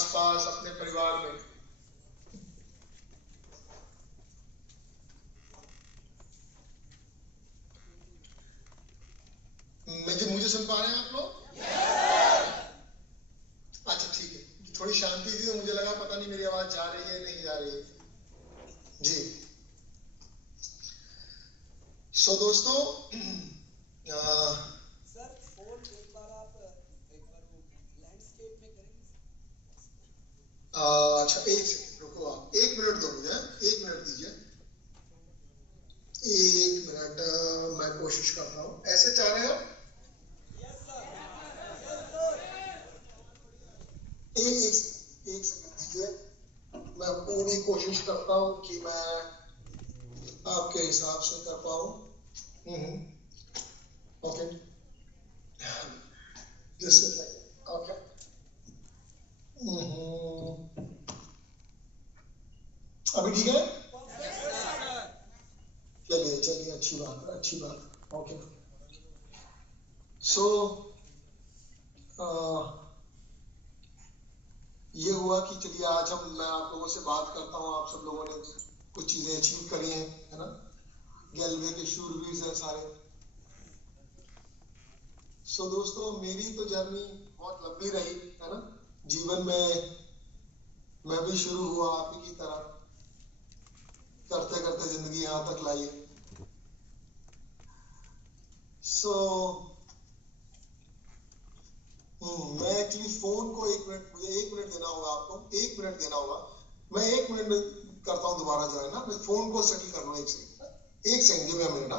आसपास, अपने परिवार में। मुझे सुन पा रहे हैं आप लोग? अच्छा ठीक है, थोड़ी शांति थी तो मुझे लगा पता नहीं मेरी आवाज जा रही है नहीं जा रही है जी। सो दोस्तों, सर फोन एक बार वो लैंडस्केप में करेंगे। अच्छा एक सेकंड रुको, आप 1 मिनट दो मुझे, 1 मिनट दीजिए, 1 मिनट। मैं कोशिश कर रहा हूँ। ऐसे चाह रहे हो? एक सेकंड दीजिए, मैं पूरी कोशिश करता हूँ कि मैं आपके हिसाब से कर पाऊँ। Okay, this is like okay. अभी ठीक है? चलिए चलिए, अच्छी बात है, अच्छी बात है। ओके, सो ये हुआ कि चलिए आज मैं आप लोगों से बात करता हूँ। आप सब लोगों ने कुछ चीजें अचीव करी हैं, है ना? गैलवे के शूरवीर हैं सारे। सो दोस्तों, मेरी तो जर्नी बहुत लंबी रही, है ना? जीवन में मैं भी शुरू हुआ आप ही की तरह, करते करते जिंदगी यहाँ तक लाई। सो मैं एक्चुअली फोन को 1 मिनट, मुझे 1 मिनट देना होगा आपको, 1 मिनट देना होगा। मैं 1 मिनट में करता हूँ दोबारा जो है ना, मैं फोन को सेटल कर लूँ। 1 second, give me a minute.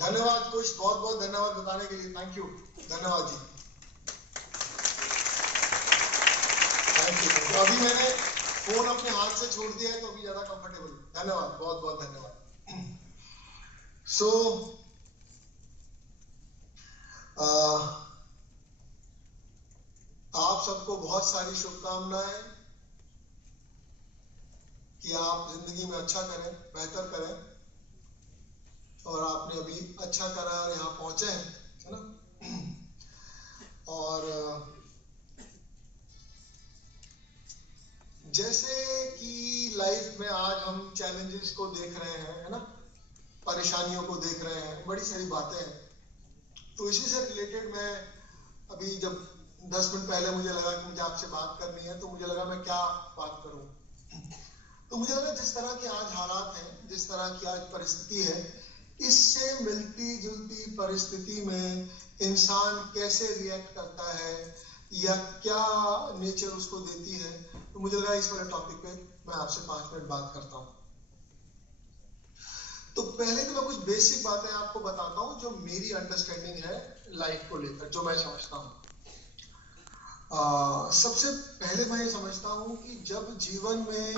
धन्यवाद कुछ, बहुत बहुत धन्यवाद बताने के लिए, थैंक यू, धन्यवाद जी, थैंक यू। तो अभी मैंने फोन अपने हाथ से छोड़ दिया है तो अभी ज्यादा कंफर्टेबल। धन्यवाद, बहुत बहुत धन्यवाद। सो आप सबको बहुत सारी शुभकामनाएं कि आप जिंदगी में अच्छा करें, बेहतर करें, और आपने अभी अच्छा करा और यहाँ पहुंचे हैं, है ना? और जैसे कि लाइफ में आज हम चैलेंजेस को देख रहे हैं, है ना? परेशानियों को देख रहे हैं, बड़ी सारी बातें हैं। तो इसी से रिलेटेड मैं अभी जब 10 मिनट पहले मुझे लगा कि मुझे आपसे बात करनी है, तो मुझे लगा मैं क्या बात करूं। तो मुझे लगा जिस तरह के आज हालात हैं, जिस तरह की आज परिस्थिति है, इससे मिलती जुलती परिस्थिति में इंसान कैसे रिएक्ट करता है या क्या नेचर उसको देती है, तो मुझे लगा इस वाले टॉपिक पे मैं आपसे 5 मिनट बात करता हूं। तो पहले तो मैं कुछ बेसिक बातें आपको बताता हूं जो मेरी अंडरस्टैंडिंग है लाइफ को लेकर, जो मैं समझता हूं। सबसे पहले मैं ये समझता हूं कि जब जीवन में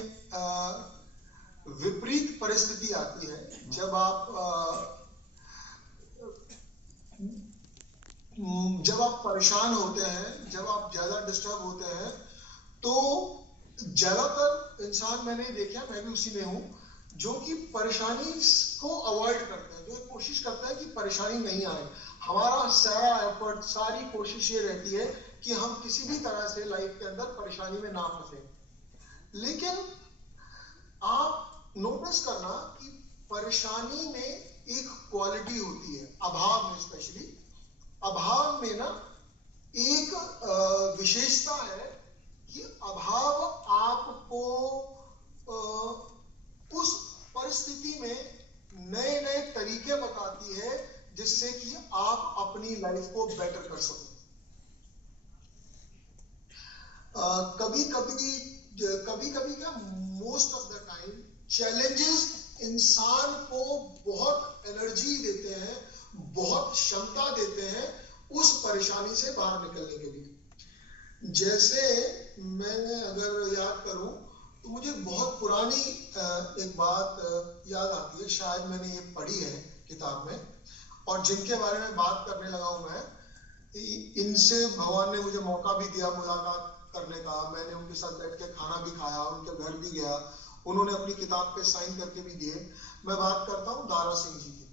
विपरीत परिस्थिति आती है, जब आप परेशान होते हैं, जब आप ज्यादा डिस्टर्ब होते हैं, तो ज्यादातर इंसान मैंने देखा, मैं भी उसी में हूं, जो कि परेशानी को अवॉइड करते हैं, जो कोशिश करता है कि परेशानी नहीं आए। हमारा सारा एफर्ट, सारी कोशिश ये रहती है कि हम किसी भी तरह से लाइफ के अंदर परेशानी में ना फंसे। लेकिन आप नोटिस करना कि परेशानी में एक क्वालिटी होती है, अभाव में स्पेशली, अभाव में ना एक विशेषता है कि अभाव आपको उस परिस्थिति में नए नए तरीके बताती है जिससे कि आप अपनी लाइफ को बेटर कर सको। कभी कभी क्या, most of the time challenges इंसान को बहुत एनर्जी देते हैं, बहुत क्षमता देते हैं उस परेशानी से बाहर निकलने के लिए। जैसे मैंने अगर याद करूं तो मुझे बहुत पुरानी एक बात याद आती है, शायद मैंने ये पढ़ी है किताब में, और जिनके बारे में बात करने लगा हूं मैं, इनसे भगवान ने मुझे मौका भी दिया मुलाकात करने का। मैंने उनके साथ बैठ के खाना भी खाया, उनके घर भी गया, उन्होंने अपनी किताब पे साइन करके भी दिए। मैं बात करता हूँ दारा सिंह जी की।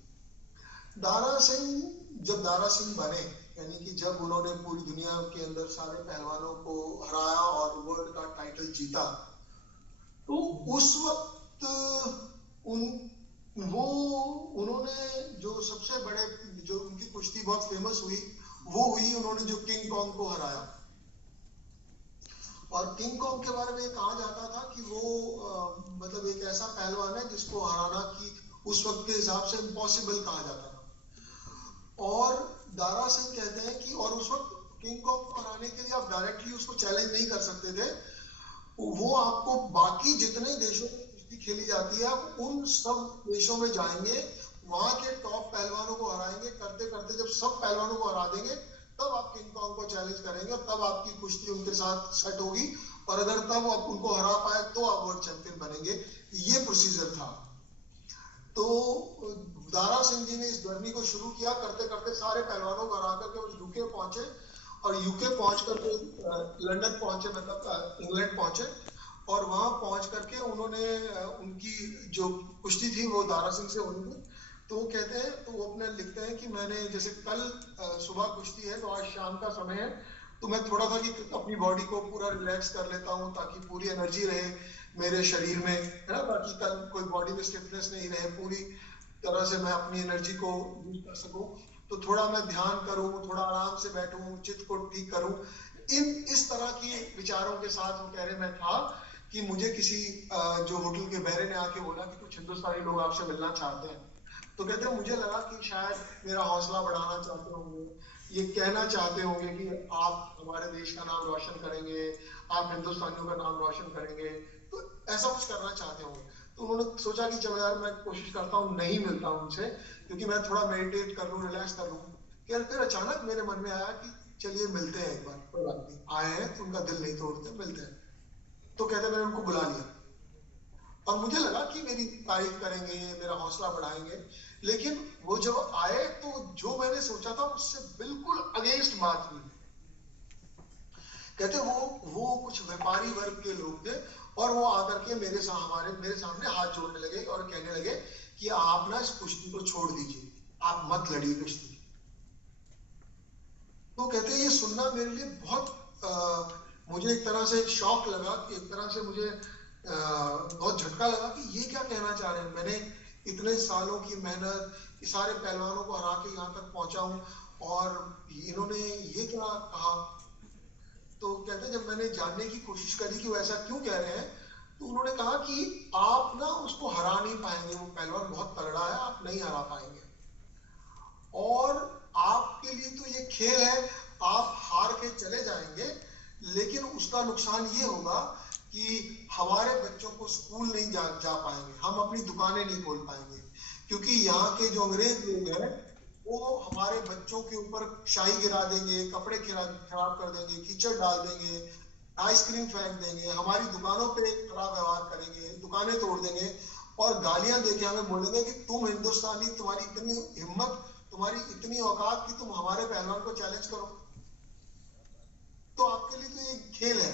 दारा सिंह, जब दारा सिंह बने यानी कि जब उन्होंने पूरी दुनिया के अंदर सारे पहलवानों को हराया और वर्ल्ड का टाइटल जीता, तो उस वक्त उन वो उन्होंने जो सबसे बड़े, जो उनकी कुश्ती बहुत फेमस हुई, वो हुई उन्होंने जो किंग कॉन्ग को हराया। और किंग कॉन्ग के बारे में कहा जाता था कि वो मतलब एक ऐसा पहलवान है जिसको हराना की उस वक्त के हिसाब से इम्पॉसिबल कहा जाता था। और दारा सिंह कहते हैं कि, और उस वक्त किंग कॉन्ग को हराने के लिए आप डायरेक्टली उसको चैलेंज नहीं कर सकते थे, वो आपको बाकी जितने देशों में कुश्ती खेली जाती है आप उन सब देशों में जाएंगे, वहां के टॉप पहलवानों को हराएंगे, करते करते जब सब पहलवानों को हरा देंगे तब आप किंग कॉन्ग को चैलेंज करेंगे और तब आपकी कुश्ती उनके साथ सेट होगी, और अगर तब आप उनको हरा पाए तो आप वर्ल्ड चैंपियन बनेंगे। ये प्रोसीजर था। तो दारा सिंह जी ने इस जर्नी को शुरू किया, करते करते सारे पहलवानों को हरा करके वो यूके पहुंचे, और यूके पहुंच करके लंदन पहुंचे, मतलब इंग्लैंड पहुंचे, और वहां पहुंच करके उन्होंने उनकी जो कुश्ती थी वो दारा सिंह से हुई थी। तो वो कहते हैं, तो वो अपने लिखते हैं कि मैंने जैसे कल सुबह कुश्ती है तो आज शाम का समय है, तो मैं थोड़ा सा कि अपनी बॉडी को पूरा रिलैक्स कर लेता हूँ ताकि पूरी एनर्जी रहे मेरे शरीर में, है ना, ताकि कल कोई बॉडी में स्टिफनेस नहीं रहे, पूरी तरह से मैं अपनी एनर्जी को यूज कर सकूं। तो थोड़ा मैं ध्यान करूं, थोड़ा आराम से बैठूं, चित्त को ठीक करूं। इस तरह की विचारों के साथ वो कह रहे मैं था कि मुझे किसी जो होटल के बैरे ने आके बोला कि कुछ हिंदुस्तानी लोग आपसे मिलना चाहते हैं। तो कहते हैं मुझे लगा कि शायद मेरा हौसला बढ़ाना चाहते होंगे, ये कहना चाहते होंगे कि आप हमारे देश का नाम रोशन करेंगे, आप हिंदुस्तानियों का नाम रोशन करेंगे, तो ऐसा कुछ करना चाहते होंगे। तो उन्होंने सोचा कि चलो यार मैं कोशिश करता हूँ, नहीं मिलता हूँ उनसे, क्योंकि मैं थोड़ा मेडिटेट कर लूँ, रिलैक्स कर लूँ। फिर अचानक मेरे मन में आया कि चलिए मिलते हैं एक बार, कोई बात नहीं, आए हैं तो उनका दिल नहीं तोड़ते, मिलते हैं। तो कहते मैंने उनको बुला लिया, और मुझे लगा कि मेरी तारीफ करेंगे, मेरा हौसला बढ़ाएंगे, लेकिन वो जब आए तो जो मैंने सोचा था उससे बिल्कुल अगेंस्ट बात हुई। कहते वो कुछ व्यापारी वर्ग के लोग थे, और वो आकर के मेरे सामने हाथ जोड़ने लगे और कहने लगे कि आप ना इस कुश्ती को छोड़ दीजिए, आप मत लड़िए कुश्ती। तो कहते ये सुनना मेरे लिए बहुत मुझे एक तरह से शॉक लगा, कि एक तरह से मुझे बहुत झटका लगा कि ये क्या कहना चाह रहे हैं। मैंने इतने सालों की मेहनत, सारे पहलवानों को हरा के यहाँ तक पहुंचा हूं, और इन्होंने ये क्या कहा। तो कहते जब मैंने जानने की कोशिश करी कि वो ऐसा क्यों कह रहे हैं, तो उन्होंने कहा कि आप ना उसको हरा नहीं पाएंगे, वो पहलवान बहुत तगड़ा है, आप नहीं हरा पाएंगे, और आपके लिए तो ये खेल है, आप हार के चले जाएंगे, लेकिन उसका नुकसान ये होगा कि हमारे बच्चों को स्कूल नहीं जा पाएंगे, हम अपनी दुकानें नहीं खोल पाएंगे, क्योंकि यहाँ के जो अंग्रेज लोग हैं वो हमारे बच्चों के ऊपर शाही गिरा देंगे, कपड़े खराब कर देंगे, कीचड़ डाल देंगे, आइसक्रीम फेंक देंगे, हमारी दुकानों पे खराब व्यवहार करेंगे, दुकानें तोड़ देंगे, और गालियां देके हमें बोलेंगे कि तुम हिंदुस्तानी, तुम्हारी इतनी हिम्मत, तुम्हारी इतनी औकात कि तुम हमारे पहलवान को चैलेंज करो। तो आपके लिए तो ये खेल है,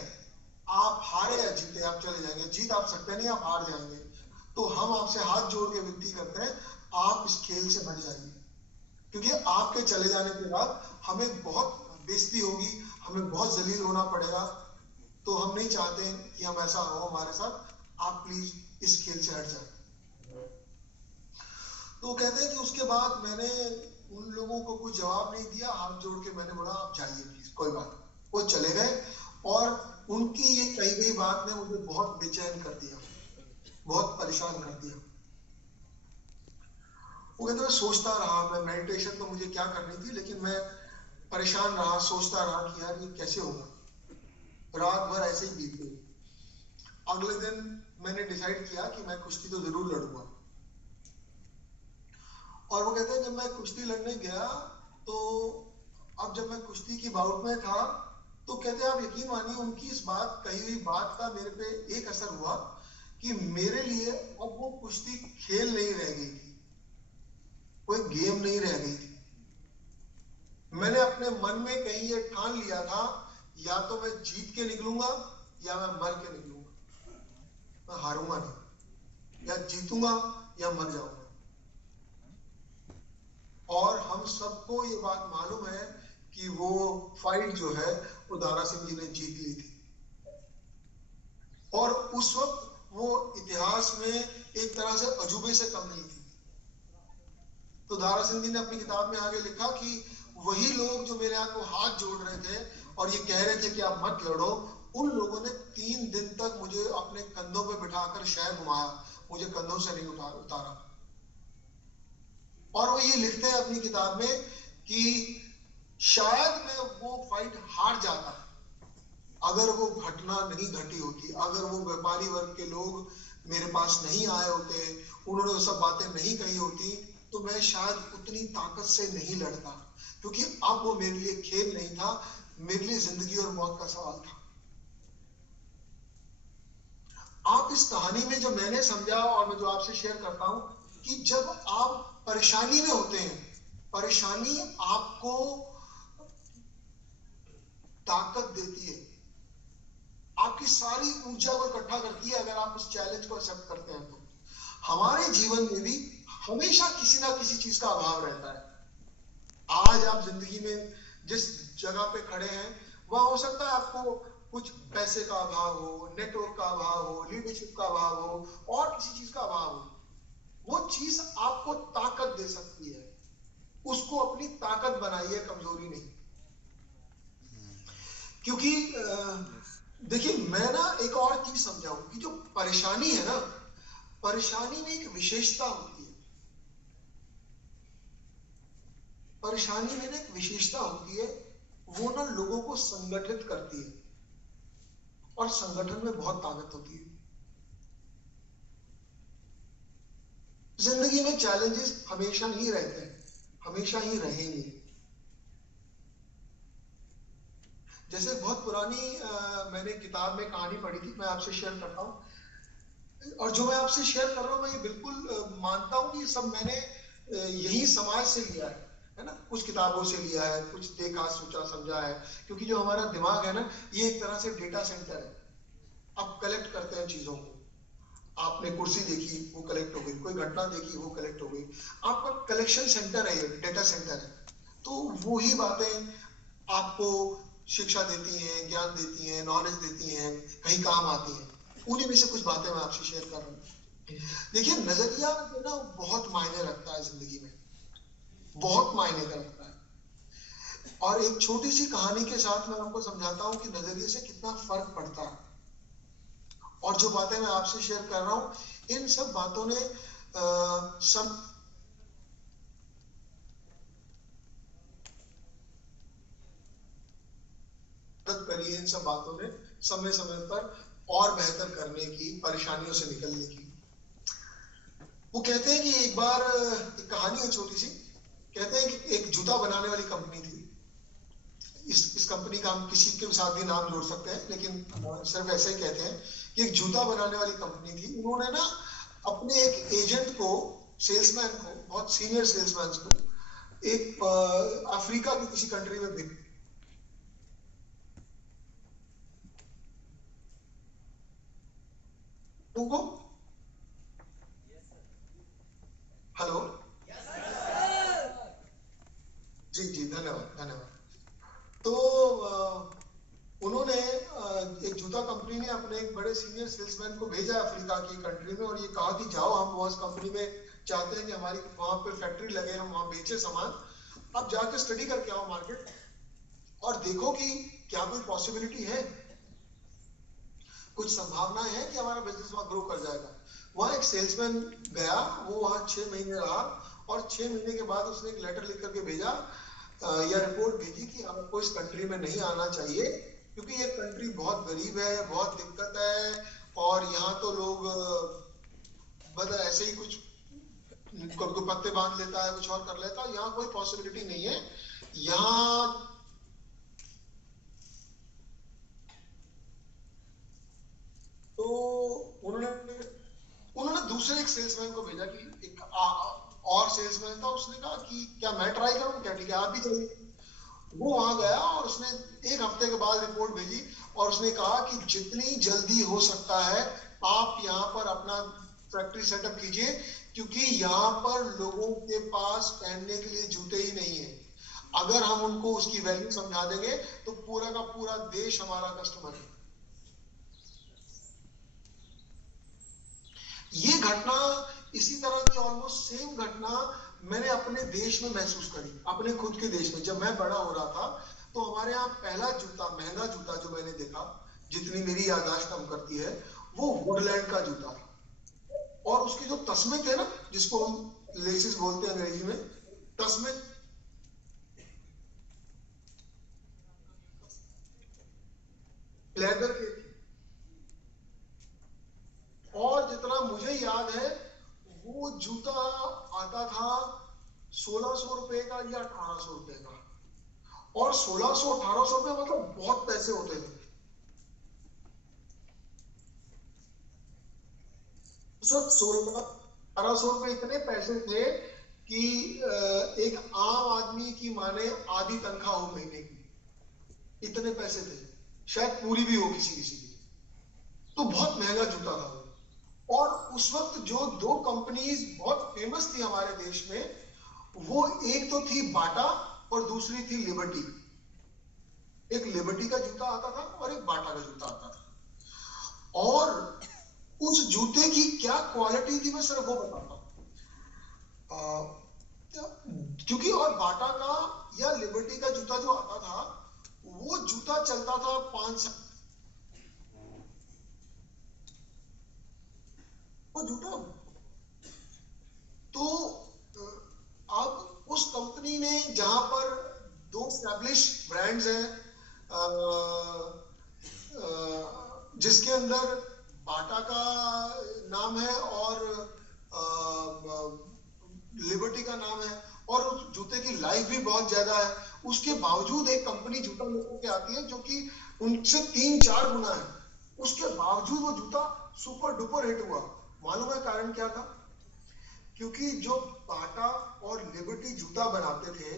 आप हारे या जीते आप चले जाएंगे, जीत आप सकते नहीं, आप हार जाएंगे। तो हम आपसे हाथ जोड़ के विनती करते हैं, आप इस खेल से हट जाइए, क्योंकि आपके चले जाने के बाद हमें बहुत बेइज्जती होगी, हमें बहुत जलील होना पड़ेगा। तो हम नहीं चाहते कि हम ऐसा हो हमारे साथ, आप प्लीज इस खेल से हट जाए। तो कहते हैं कि उसके बाद मैंने उन लोगों को कोई जवाब नहीं दिया, हाथ जोड़ के मैंने बोला आप जाइए प्लीज, कोई बात। वो चले गए, और उनकी ये कही गई बात ने मुझे बहुत बेचैन कर दिया, बहुत परेशान कर दिया। वो कहते मैं सोचता रहा, मैं मेडिटेशन तो मुझे क्या करनी थी, लेकिन मैं परेशान रहा, सोचता रहा कि यार ये कैसे होगा। रात भर ऐसे ही बीत गई। अगले दिन मैंने डिसाइड किया कि मैं कुश्ती तो जरूर लड़ूंगा। और वो कहते हैं जब मैं कुश्ती लड़ने गया, तो अब जब मैं कुश्ती की बाउट में था, तो कहते हैं आप यकीन मानिए उनकी इस बात, कही हुई बात का मेरे पे एक असर हुआ कि मेरे लिए अब वो कुश्ती खेल नहीं रह गई थी, कोई गेम नहीं रह गई थी। मैंने अपने मन में कहीं ये ठान लिया था, या तो मैं जीत के निकलूंगा या मैं मर के निकलूंगा, मैं हारूंगा नहीं, या जीतूंगा या मर जाऊंगा। और हम सबको ये बात मालूम है कि वो फाइट जो है वो दारा सिंह जी ने जीत ली थी। और उस वक्त वो इतिहास में एक तरह से अजूबे से कम नहीं थी। तो दारा सिंह जी ने अपनी किताब में आगे लिखा कि वही लोग जो मेरे यहाँ को हाथ जोड़ रहे थे और ये कह रहे थे कि आप मत लड़ो, उन लोगों ने 3 दिन तक मुझे अपने कंधों पे बिठाकर शहर घुमाया, मुझे कंधों से नहीं उतारा। और वो ये लिखते हैं अपनी किताब में कि शायद मैं वो फाइट हार जाता अगर वो घटना नहीं घटी होती, अगर वो व्यापारी वर्ग के लोग मेरे पास नहीं आए होते, उन्होंने वो सब बातें नहीं कही होती, तो मैं शायद उतनी ताकत से नहीं लड़ता, क्योंकि अब वो मेरे लिए खेल नहीं था, मेरे लिए जिंदगी और मौत का सवाल था। आप इस कहानी में जो मैंने समझा और मैं जो आपसे शेयर करता हूं कि जब आप परेशानी में होते हैं, परेशानी आपको ताकत देती है, आपकी सारी ऊर्जा को इकट्ठा करती है अगर आप उस चैलेंज को एक्सेप्ट करते हैं। तो हमारे जीवन में भी हमेशा किसी ना किसी चीज का अभाव रहता है। आज आप जिंदगी में जिस जगह पे खड़े हैं वहां हो सकता है आपको कुछ पैसे का अभाव हो, नेटवर्क का अभाव हो, लीडरशिप का अभाव हो, और किसी चीज का अभाव हो। वो चीज आपको ताकत दे सकती है, उसको अपनी ताकत बनाइए, कमजोरी नहीं। क्योंकि देखिए, मैं ना एक और चीज समझाऊं कि जो परेशानी है ना, परेशानी में एक विशेषता होती है। परेशानी में ना एक विशेषता होती है, वो ना लोगों को संगठित करती है, और संगठन में बहुत ताकत होती है। जिंदगी में चैलेंजेस हमेशा ही रहते हैं, हमेशा ही रहेंगे। जैसे बहुत पुरानी मैंने किताब में कहानी पढ़ी थी, मैं आपसे शेयर करता हूँ। और जो मैं आपसे शेयर कर रहा हूँ, मैं ये बिल्कुल मानता हूँ कि सब मैंने यही समाज से लिया है ना, कुछ किताबों से लिया है, कुछ देखा, सोचा, समझा है। क्योंकि जो हमारा दिमाग है ना, ये एक तरह से डेटा सेंटर है। आप कलेक्ट करते हैं चीजों को। आपने कुर्सी देखी, वो कलेक्ट हो गई, कोई घटना देखी, वो कलेक्ट हो गई। आपका कलेक्शन सेंटर है, ये डेटा सेंटर है। तो वही बातें आपको शिक्षा देती हैं, ज्ञान देती हैं, नॉलेज देती हैं, कहीं काम आती हैं। उन्हीं में से कुछ बातें मैं आपसे शेयर कर रहा हूँ। देखिए, नजरिया जो ना बहुत मायने रखता है जिंदगी में, बहुत मायने रखता है। और एक छोटी सी कहानी के साथ मैं आपको समझाता हूँ कि नजरिए से कितना फर्क पड़ता है। और जो बातें मैं आपसे शेयर कर रहा हूँ, इन सब बातों ने मदद करी है, इन सब बातों ने समय समय पर और बेहतर करने की, परेशानियों से निकलने की। वो कहते हैं कि एक बार, एक कहानी है छोटी सी। कहते हैं कि एक जूता बनाने वाली कंपनी थी। इस कंपनी का हम किसी के साथ भी नाम जोड़ सकते हैं, लेकिन सिर्फ ऐसे ही कहते हैं कि एक जूता बनाने वाली कंपनी थी। उन्होंने ना अपने एक एजेंट को, सेल्समैन को, बहुत सीनियर सेल्समैन को, एक अफ्रीका की किसी कंट्री में भेज। तुमको हेलो, जी जी, धन्यवाद धन्यवाद। तो उन्होंने एक जूता कंपनी ने अपने एक बड़े सीनियर सेल्समैन को भेजा अफ्रीका की कंट्री में, और ये कहा कि जाओ, हम उस कंपनी में चाहते हैं कि हमारी वहां पर फैक्ट्री लगे, हम वहां बेचे सामान। अब जाके स्टडी करके आओ मार्केट, और देखो कि क्या कोई पॉसिबिलिटी है, कुछ संभावना है कि हमारा बिजनेस वहां ग्रो कर जाएगा। वहां एक सेल्समैन गया, वो वहां 6 महीने रहा, और 6 महीने के बाद उसने एक लेटर लिख करके भेजा, या रिपोर्ट भेजी कि आपको इस कंट्री में नहीं आना चाहिए, क्योंकि ये कंट्री बहुत गरीब है, बहुत दिक्कत है, और यहाँ तो लोग बस ऐसे ही कुछ पत्ते बांध लेता है, कुछ और कर लेता है, यहाँ कोई पॉसिबिलिटी नहीं है। यहाँ तो उन्होंने दूसरे एक सेल्समैन को भेजा कि एक और सेल्समैन था, उसने कहा कि क्या मैं ट्राई करूं, क्या ठीक है, आप भी चलिए। वो वहां गया और उसने 1 हफ्ते के बाद रिपोर्ट भेजी, और उसने कहा कि जितनी जल्दी हो सकता है आप यहाँ पर अपना फैक्ट्री सेटअप कीजिए, क्योंकि यहाँ पर लोगों के पास पहनने के लिए जूते ही नहीं है। अगर हम उनको उसकी वैल्यू समझा देंगे तो पूरा का पूरा देश हमारा कस्टमर है। ये घटना, इसी तरह की ऑलमोस्ट सेम घटना मैंने अपने देश में महसूस करी, अपने खुद के देश में। जब मैं बड़ा हो रहा था तो हमारे यहाँ पहला जूता, महंगा जूता जो मैंने देखा, जितनी मेरी याददाश्त कम करती है, वो वुडलैंड का जूता था। और उसके जो तस्मे थे ना, जिसको हम लेसिस बोलते हैं अंग्रेजी में, तस्मे लेदर के थे। और जितना मुझे याद है, वो जूता आता था 1600 रुपए का या 1800 रुपए का। और 1600-1800 रुपए मतलब बहुत पैसे होते थे। उस वक्त 1600-1800 रुपए इतने पैसे थे कि एक आम आदमी की माने आधी तनख्वाह हो महीने की, इतने पैसे थे, शायद पूरी भी हो किसी किसी की। तो बहुत महंगा जूता था वो। और उस वक्त जो दो कंपनीज बहुत फेमस थी हमारे देश में, वो एक तो थी बाटा और दूसरी थी लिबर्टी। एक लिबर्टी का जूता आता था और एक बाटा का जूता आता था। और उस जूते की क्या क्वालिटी थी मैं सिर्फ वो बताता हूँ। क्योंकि और बाटा का या लिबर्टी का जूता जो आता था, वो जूता चलता था 5 साल। वो जूता तो अब उस कंपनी ने, जहां पर दो एस्टैब्लिश ब्रांड्स हैं, जिसके अंदर बाटा का नाम है और लिबर्टी का नाम है, और उस जूते की लाइफ भी बहुत ज्यादा है, उसके बावजूद एक कंपनी जूता लेकर के आती है जो कि उनसे 3-4 गुना है। उसके बावजूद वो जूता सुपर डुपर हिट हुआ। मालूम है कारण क्या था? क्योंकि जो बाटा और लिबर्टी जूता बनाते थे,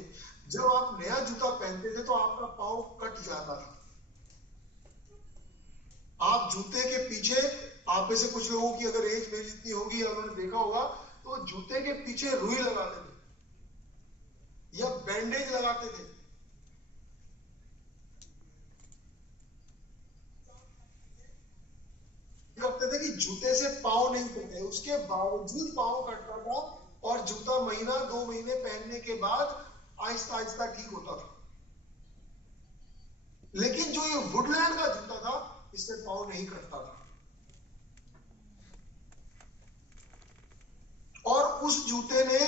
जब आप नया जूता पहनते थे तो आपका पाँव कट जाता था। आप जूते के पीछे, आप में से कुछ लोगों की अगर एज मेरी जितनी होगी या उन्होंने देखा होगा, तो जूते के पीछे रुई लगाते थे या बैंडेज लगाते थे। करते थे कि जूते से पाँव नहीं कटे, उसके बावजूद पाँव कटता था। और जूता महीना 2 महीने पहनने के बाद आहिस्ता आहिस्ता ठीक होता था। लेकिन जो ये वुडलैंड का जूता था, इससे पाँव नहीं कटता था। और उस जूते ने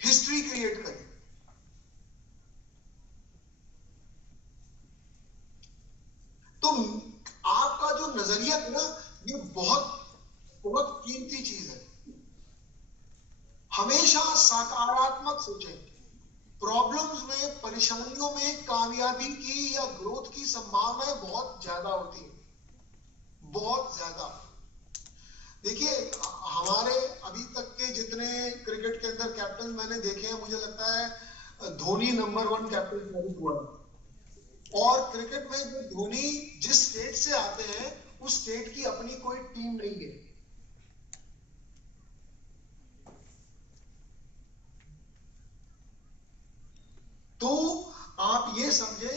हिस्ट्री क्रिएट करी। तो आपका जो नजरिया है ना, ये बहुत बहुत कीमती चीज है। हमेशा सकारात्मक सोचें। प्रॉब्लम्स में, परेशानियों में कामयाबी की या ग्रोथ की संभावनाएं बहुत ज्यादा होती है, बहुत ज्यादा। देखिए, हमारे अभी तक के जितने क्रिकेट के अंदर कैप्टन मैंने देखे हैं, मुझे लगता है धोनी नंबर 1 कैप्टन साबित हुआ है। और क्रिकेट में जो धोनी जिस स्टेट से आते हैं, उस स्टेट की अपनी कोई टीम नहीं है। तो आप ये समझे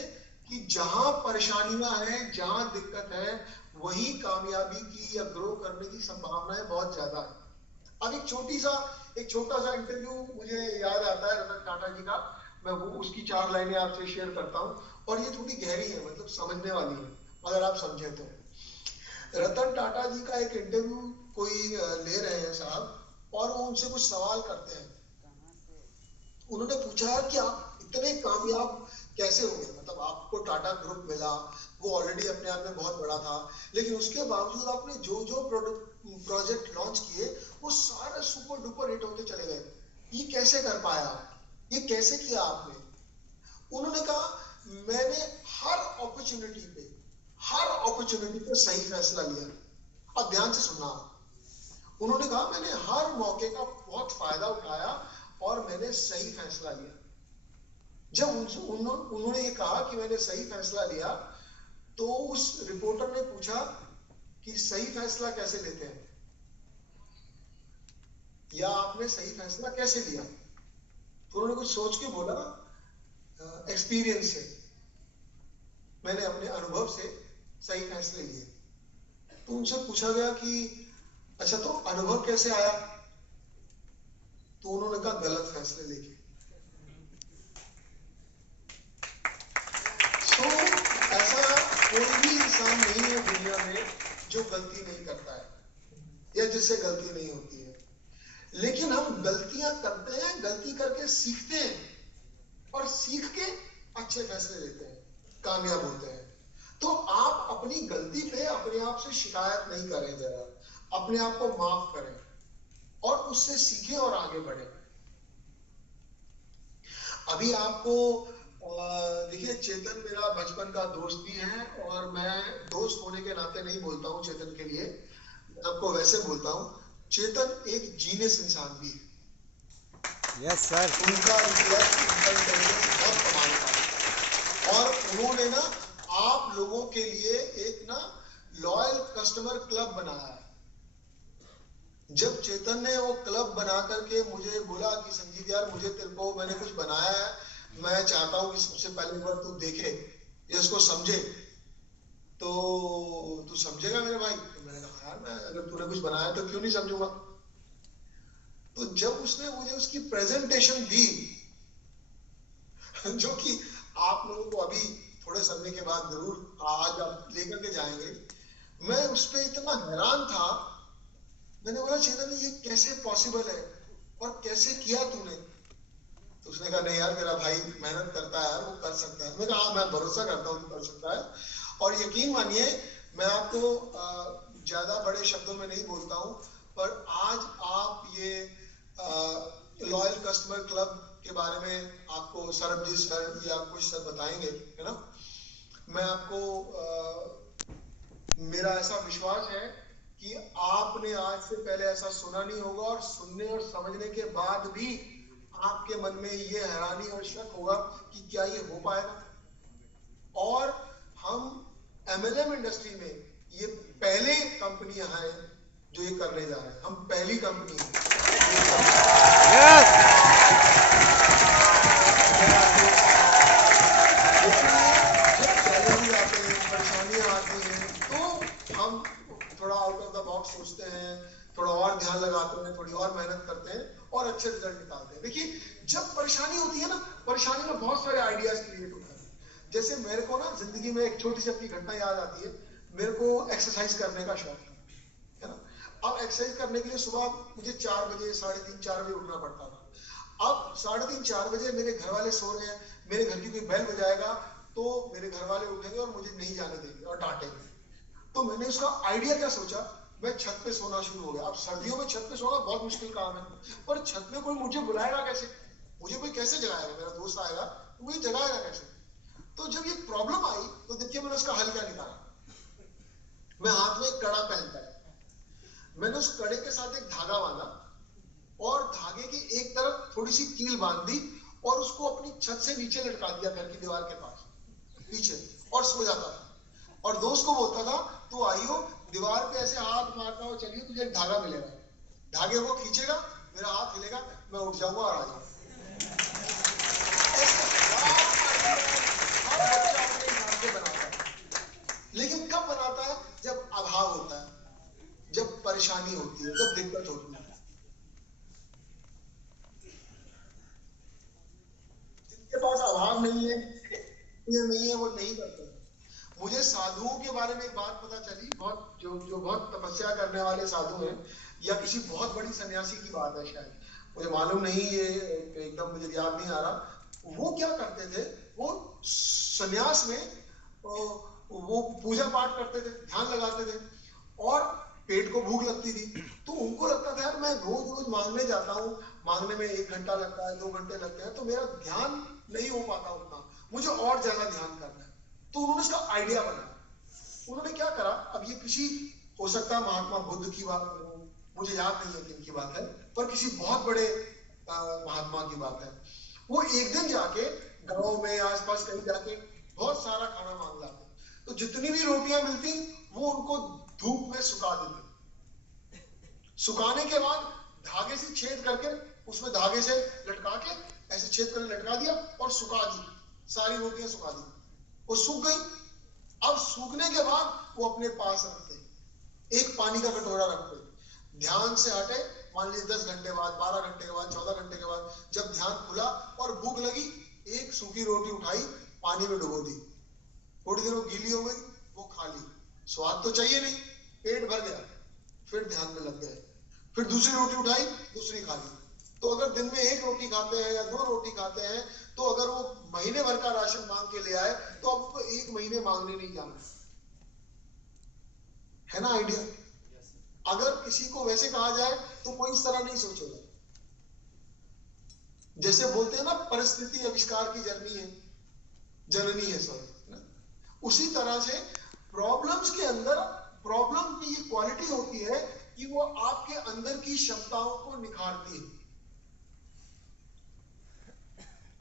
कि जहां परेशानियां हैं, जहां दिक्कत है, वहीं कामयाबी की या ग्रो करने की संभावनाएं बहुत ज्यादा है। अब एक छोटा सा इंटरव्यू मुझे याद आता है रतन टाटा जी का। मैं वो उसकी 4 लाइनें आपसे शेयर करता हूँ, और ये थोड़ी गहरी है, मतलब समझने वाली है अगर आप समझे तो। रतन टाटा जी का एक इंटरव्यू कोई ले रहे हैं साहब, और वो उनसे कुछ सवाल करते हैं। उन्होंने पूछा कि आप इतने कामयाब कैसे हो गए, मतलब आपको टाटा ग्रुप मिला, वो ऑलरेडी अपने आप में बहुत बड़ा था, लेकिन उसके बावजूद आपने जो जो प्रोजेक्ट लॉन्च किए, वो सारे सुपर डुपर हिट होते चले गए। ये कैसे कर पाया, ये कैसे किया आपने? उन्होंने कहा, मैंने हर अपॉर्चुनिटी पे सही फैसला लिया। अब ध्यान से सुनना। उन्होंने कहा, मैंने हर मौके का बहुत फायदा उठाया और मैंने सही फैसला लिया। जब उन्होंने ये कहा कि मैंने सही फैसला लिया, तो उस रिपोर्टर ने पूछा कि सही फैसला कैसे लेते हैं, या आपने सही फैसला कैसे लिया? तो उन्होंने कुछ सोच के बोला एक्सपीरियंस से, मैंने अपने अनुभव से सही फैसले लिए। तो उनसे पूछा गया कि अच्छा तो अनुभव कैसे आया, तो उन्होंने कहा गलत फैसले लेके। तो ऐसा कोई भी इंसान नहीं है दुनिया में जो गलती नहीं करता है या जिससे गलती नहीं होती है, लेकिन हम गलतियां करते हैं, गलती करके सीखते हैं और सीख के अच्छे फैसले लेते हैं, कामयाब होते हैं। तो आप अपनी गलती पे अपने आप से शिकायत नहीं करें, जरा अपने आप को माफ करें और उससे सीखें और आगे बढ़ें। अभी आपको देखिए, चेतन मेरा बचपन का दोस्त भी है और मैं दोस्त होने के नाते नहीं बोलता हूँ चेतन के लिए, मैं आपको वैसे बोलता हूँ, चेतन एक जीनियस इंसान भी है। Yes sir. उनका इंटेलेक्ट, उनका इंटेलिजेंस बहुत कमाल का है और उन्होंने ना आप लोगों के लिए एक ना लॉयल कस्टमर क्लब बनाया है। जब चेतन ने वो क्लब बना करके मुझे बोला कि संजीव यार मुझे तेरे को मैंने कुछ बनाया है, मैं चाहता हूं कि सबसे पहले बार तू देखे या इसको समझे, तो तू समझेगा मेरे भाई? तो मैंने कहा यार मैं अगर तूने कुछ बनाया तो क्यों नहीं समझूंगा। तो जब उसने मुझे उसकी प्रेजेंटेशन दी जो कि आप लोगों को अभी थोड़े समय के बाद जरूर आज आप लेकर के जाएंगे, मैं उस पर इतना हैरान था। मैंने बोला चेतन ये कैसे पॉसिबल है और कैसे किया तूने? तो उसने कहा नहीं यार मेरा भाई मेहनत करता है, वो कर सकता है। मैंने कहा मैं भरोसा करता हूँ कर सकता है। और यकीन मानिए मैं आपको ज्यादा बड़े शब्दों में नहीं बोलता हूँ, पर आज आप ये लॉयल कस्टमर क्लब के बारे में आपको सरबजीत सर या कुछ सर बताएंगे, है ना। मैं आपको मेरा ऐसा विश्वास है कि आपने आज से पहले ऐसा सुना नहीं होगा और सुनने और समझने के बाद भी आपके मन में ये हैरानी और शक होगा कि क्या ये हो पाएगा। और हम एमएलएम इंडस्ट्री में ये पहले कंपनियां हैं जो ये करने जा रहे हैं, हम पहली कंपनी हैं। परेशानियां आती हैं तो हम थोड़ा आउट ऑफ द बॉक्स सोचते हैं, थोड़ा और ध्यान लगाते हैं, थोड़ी और मेहनत करते हैं और अच्छे रिजल्ट निकालते हैं। देखिए जब परेशानी होती है ना, परेशानी में बहुत सारे आइडियाज क्रिएट होते हैं। जैसे मेरे को ना जिंदगी में एक छोटी सी अपनी घटना याद आती है। मेरे को एक्सरसाइज करने का शौक है ना। अब एक्सरसाइज करने के लिए सुबह मुझे 4 बजे 3:30 4 बजे उठना पड़ता था। अब 3:30 4 बजे मेरे घर वाले सो रहे हैं, मेरे घर की कोई बेल बजाएगा तो मेरे घर वाले उठेंगे और मुझे नहीं जाने देंगे और डांटेंगे। तो मैंने उसका आइडिया क्या सोचा, मैं छत पे सोना शुरू हो गया। अब सर्दियों में छत पे सोना बहुत मुश्किल काम है, पर छत पे कोई मुझे बुलाएगा कैसे, मुझे कोई कैसे जगाएगा, मेरा दोस्त आएगा तो मुझे जगाएगा कैसे। तो जब ये प्रॉब्लम आई तो देखिए मैंने उसका हल क्या निकाला। मैं हाथ में एक कड़ा पहनता है, मैंने उस कड़े के साथ एक धागा बांधा और धागे की एक तरफ थोड़ी सी कील बांध दी और उसको अपनी छत से नीचे लटका दिया, घर की दीवार के पास पीछे, और सो जाता था। और दोस्त को बोलता था तू आइयो दीवार पे ऐसे हाथ मारता हो, चलिए तुझे एक धागा मिलेगा, धागे को खींचेगा, मेरा हाथ हिलेगा, मैं उठ जाऊंगा और आ जाऊंगा। लेकिन कब बनाता है? जब अभाव होता है, जब परेशानी होती है, जब दिक्कत होती है। जिनके पास अभाव नहीं है, नहीं है, वो नहीं करते। मुझे साधुओं के बारे में एक बात पता चली, बहुत जो बहुत तपस्या करने वाले साधु हैं, या किसी बहुत बड़ी सन्यासी की बात है शायद, मुझे मालूम नहीं, ये एकदम मुझे याद नहीं आ रहा। वो क्या करते थे, वो सन्यास में वो पूजा पाठ करते थे, ध्यान लगाते थे और पेट को भूख लगती थी। तो उनको लगता था यार मैं रोज रोज मांगने जाता हूँ, मांगने में 1 घंटा लगता है, 2 घंटे लगते हैं, तो मेरा ध्यान नहीं हो पाता उतना, मुझे और ज्यादा ध्यान करना है। तो उन्होंने इसका आइडिया बनाया। उन्होंने क्या करा, अब ये किसी हो सकता है महात्मा बुद्ध की बात, मुझे याद नहीं है किनकी बात है, पर किसी बहुत बड़े महात्मा की बात है। वो एक दिन जाके गांव में आसपास कहीं जाके बहुत सारा खाना मांग लाते, तो जितनी भी रोटियां मिलती वो उनको धूप में सुखा देते। सुखाने के बाद धागे से छेद करके उसमें धागे से लटका के ऐसे छेद करके लटका दिया और सुखा दी। सारी रोटियां सुखा दी, वो सूख गई। अब सूखने के बाद वो अपने पास रख दे, एक पानी का कटोरा रख दे, ध्यान से हटे। मान लीजिए 10 घंटे बाद, 12 घंटे के बाद, 14 घंटे के बाद जब ध्यान खुला और भूख लगी, एक सूखी रोटी उठाई, पानी में डुबो दी, थोड़ी देर वो गीली हो गई, वो खा ली। स्वाद तो चाहिए नहीं, पेट भर गया, फिर ध्यान में लग गए, फिर दूसरी रोटी उठाई, दूसरी खा ली। तो अगर दिन में एक रोटी खाते हैं या 2 रोटी खाते हैं, तो अगर वो महीने भर का राशन मांग के ले आए, तो आपको 1 महीने मांगने नहीं जाना है ना आइडिया। अगर किसी को वैसे कहा जाए तो कोई इस तरह नहीं सोचेगा। जैसे बोलते हैं ना, परिस्थिति आविष्कार की जननी है सॉरी, उसी तरह से प्रॉब्लम्स के अंदर प्रॉब्लम की ये क्वालिटी होती है कि वो आपके अंदर की क्षमताओं को निखारती है।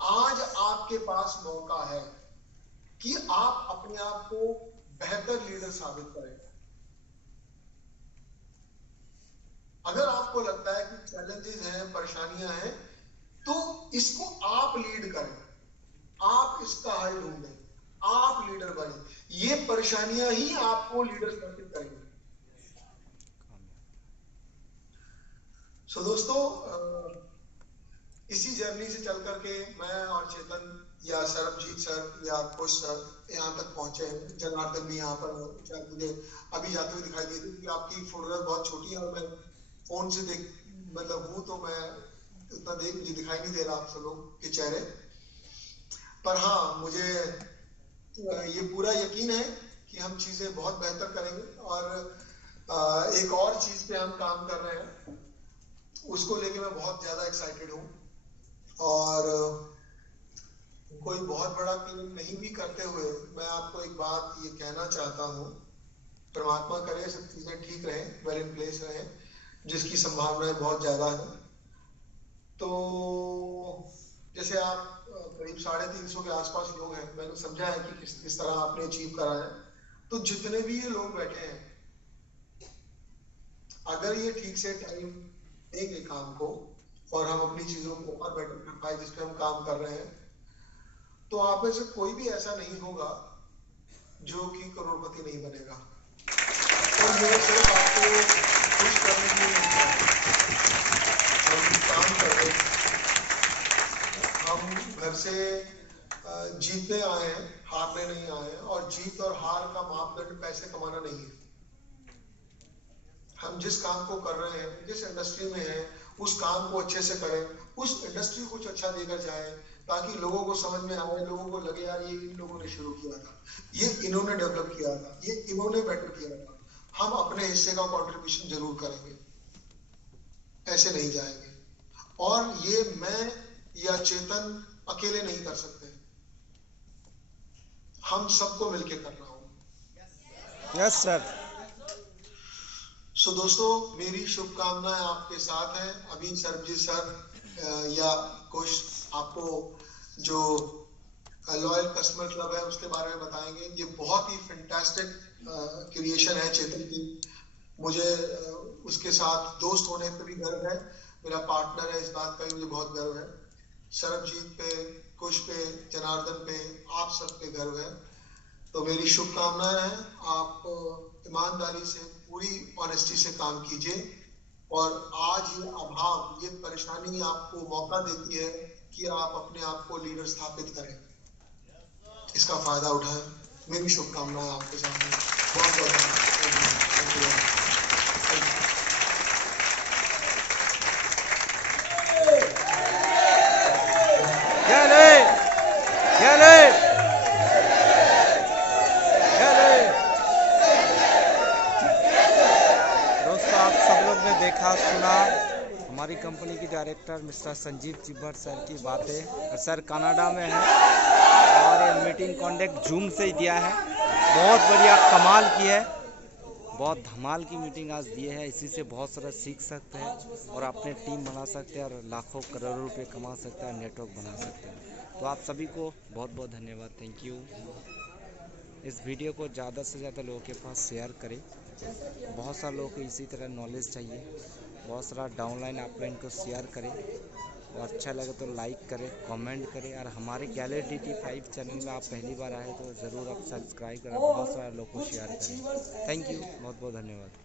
आज आपके पास मौका है कि आप अपने आप को बेहतर लीडर साबित करें। अगर आपको लगता है कि चैलेंजेस हैं, परेशानियां हैं, तो इसको आप लीड करें, आप इसका हल ढूंढें, आप लीडर बने। ये परेशानियां ही आपको लीडर स्थापित करेंगे। सो दोस्तों, इसी जर्नी से चल करके मैं और चेतन या सरबजीत सर या कुश सर यहाँ तक पहुंचे हैं। जनार्दन भी यहाँ पर शायद मुझे अभी जाते हुए दिखाई देती, क्योंकि आपकी फोटोग्राफ बहुत छोटी है और मैं फोन से देख हूं, तो मैं उतना मुझे दिखाई नहीं दे रहा आप सब लोग के चेहरे पर। हाँ, मुझे ये पूरा यकीन है कि हम चीजें बहुत बेहतर करेंगे। और एक और चीज पे हम काम कर रहे हैं, उसको लेके मैं बहुत ज्यादा एक्साइटेड हूँ। और कोई बहुत बड़ा क्लेम नहीं भी करते हुए मैं आपको एक बात ये कहना चाहता हूँ, परमात्मा करे सब चीजें ठीक रहे, वेल इन प्लेस रहे, जिसकी संभावनाएं बहुत ज्यादा है। तो जैसे आप करीब 350 के आसपास लोग हैं, मैंने समझा है कि किस तरह आपने अचीव करा है। तो जितने भी ये लोग बैठे हैं, अगर ये ठीक से टाइम देंगे काम को और हम अपनी चीजों को और बेटर कर पाए जिस पे हम काम कर रहे हैं, तो आप में से कोई भी ऐसा नहीं होगा जो कि करोड़पति नहीं बनेगा। और ये सिर्फ आपको खुश करने के लिए नहीं है, हम काम कर रहे हैं, हम घर से जीतने आए हैं, हारने नहीं आए हैं। और जीत और हार का मापदंड पैसे कमाना नहीं है। हम जिस काम को कर रहे हैं, जिस इंडस्ट्री में हैं, उस काम को अच्छे से करें, उस इंडस्ट्री को कुछ अच्छा देकर जाए, ताकि लोगों को समझ में आए, लोगों को लगे यार ये इन लोगों ने शुरू किया था, ये इन्होंने डेवलप किया था, ये इन्होंने बेटर किया था। हम अपने हिस्से का कंट्रीब्यूशन जरूर करेंगे, ऐसे नहीं जाएंगे। और ये मैं या चेतन अकेले नहीं कर सकते, हम सबको मिलके करना होगा। Yes sir. सो दोस्तों, मेरी शुभकामनाएं आपके साथ हैं। अभी सरबजीत सर या कुछ आपको जो लॉयल कस्टमर क्लब है उसके बारे में बताएंगे। ये बहुत ही फैंटास्टिक क्रिएशन है चेतन की। मुझे उसके साथ दोस्त होने पे भी गर्व है, मेरा पार्टनर है, इस बात का भी मुझे बहुत गर्व है। सरबजीत पे, कुश पे, जनार्दन पे, आप सब पे गर्व है। तो मेरी शुभकामनाएं हैं, आप ईमानदारी से, पूरी ऑनेस्टी से काम कीजिए। और आज ये अभाव, ये परेशानी आपको मौका देती है कि आप अपने आप को लीडर स्थापित करें, इसका फायदा उठाएं। मेरी शुभकामनाएं आपके सामने। बहुत बहुत धन्यवाद। सुना हमारी कंपनी के director mister Sanjeev Chhibber sir की बातें। और सर कनाडा में है और ये मीटिंग कॉन्डक्ट जूम से ही दिया है। बहुत बढ़िया कमाल की है, बहुत धमाल की मीटिंग आज दिए है। इसी से बहुत सारा सीख सकते हैं और अपने टीम बना सकते हैं और लाखों करोड़ों रुपए कमा सकते हैं, नेटवर्क बना सकते हैं। तो आप सभी को बहुत बहुत धन्यवाद, थैंक यू। इस वीडियो को ज़्यादा से ज़्यादा लोगों के पास शेयर करें। बहुत सारे लोगों को इसी तरह नॉलेज चाहिए, बहुत सारा डाउनलाइन अपलाइन को शेयर करें। और अच्छा लगे तो लाइक करें, कमेंट करें। और हमारे गैलरी DT5 चैनल में आप पहली बार आए तो ज़रूर आप सब्सक्राइब करें, बहुत सारे लोगों को शेयर करें। थैंक यू, बहुत बहुत धन्यवाद।